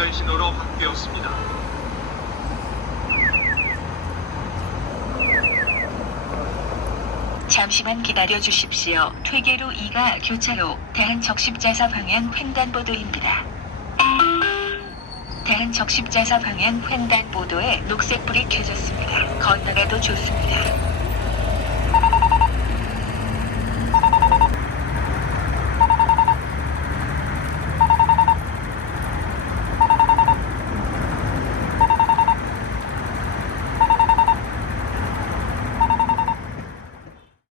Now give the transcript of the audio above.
단절 신호로 바뀌었습니다. 잠시만 기다려 주십시오. 퇴계로 2가 교차로 대한적십자사 방향 횡단보도입니다. 대한적십자사 방향 횡단보도에 녹색불이 켜졌습니다. 건너가도 좋습니다.